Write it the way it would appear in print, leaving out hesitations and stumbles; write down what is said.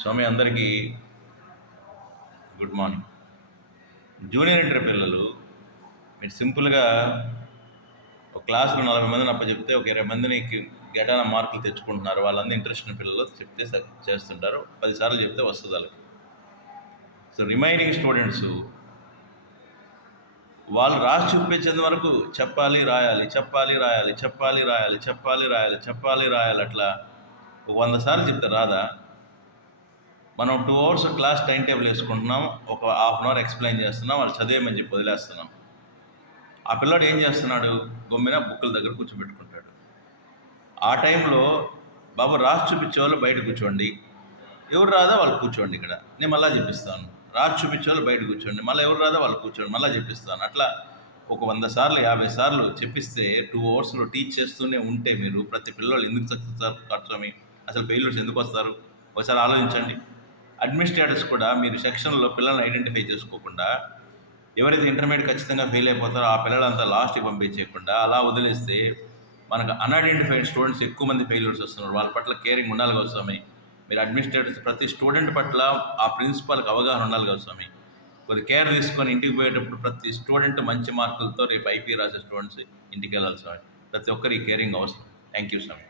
స్వామి అందరికీ good morning. Junior inter పిల్లలు మీరు సింపుల్గా ఒక క్లాస్లో 40 మందిని అప్పచెప్తే ఒక 20 మందిని గెటాన మార్కులు తెచ్చుకుంటున్నారు. వాళ్ళందరూ ఇంట్రెస్ట్ ఉన్న పిల్లలు చెప్తే చేస్తుంటారు. 10 సార్లు చెప్తే వస్తుంది వాళ్ళకి. సో రిమైనింగ్ స్టూడెంట్స్ వాళ్ళు రాసి చూపించేంత వరకు చెప్పాలి రాయాలి అట్లా ఒక 100 సార్లు చెప్తే రాదా? మనం 2 hours క్లాస్ టైం టేబుల్ వేసుకుంటున్నాం, ఒక హాఫ్ అన్ అవర్ ఎక్స్ప్లెయిన్ చేస్తున్నాం, వాళ్ళు చదివేయమని చెప్పి వదిలేస్తున్నాం. ఆ పిల్లాడు ఏం చేస్తున్నాడు? గమ్మిన బుక్కుల దగ్గర కూర్చోబెట్టుకుంటాడు. ఆ టైంలో బాబు రాసి చూపించే వాళ్ళు బయట కూర్చోండి, ఎవరు రాదా వాళ్ళు కూర్చోండి, ఇక్కడ నేను మళ్ళీ చెప్పిస్తాను. రాసి చూపించే వాళ్ళు బయట కూర్చోండి, మళ్ళీ ఎవరు రాదా వాళ్ళు కూర్చోండి, మళ్ళీ చెప్పిస్తాను. అట్లా ఒక 100 సార్లు 50 సార్లు చెప్పిస్తే 2 hours టీచ్ చేస్తూనే ఉంటే మీరు ప్రతి పిల్లలు ఎందుకు సక్సెస్ ఖర్చు అసలు ఫెయిల్యూర్స్ ఎందుకు వస్తారు? ఒకసారి ఆలోచించండి. అడ్మినిస్ట్రేటర్స్ కూడా మీరు సెక్షన్లో పిల్లల్ని ఐడెంటిఫై చేసుకోకుండా ఎవరైతే ఇంటర్మీడియట్ ఖచ్చితంగా ఫెయిల్ అయిపోతారో ఆ పిల్లలంతా లాస్ట్కి పంపించేయకుండా అలా వదిలేస్తే మనకు అన్ఐడెంటిఫైడ్ స్టూడెంట్స్ ఎక్కువ మంది ఫెయిల్యూర్స్ వస్తున్నారు. వాళ్ళ పట్ల కేరింగ్ ఉండాలి కదా స్వామి. మీరు అడ్మినిస్ట్రేటర్స్ ప్రతి స్టూడెంట్ పట్ల ఆ ప్రిన్సిపాల్కి అవగాహన ఉండాలి కదా స్వామి. కొద్ది కేర్ తీసుకొని ఇంటికి పోయేటప్పుడు ప్రతి స్టూడెంట్ మంచి మార్కులతో రేపు ఐపీ రాసే స్టూడెంట్స్ ఇంటికి వెళ్ళాలి స్వామి. ప్రతి ఒక్కరికి కేరింగ్ అవసరం. Thank you Swamy.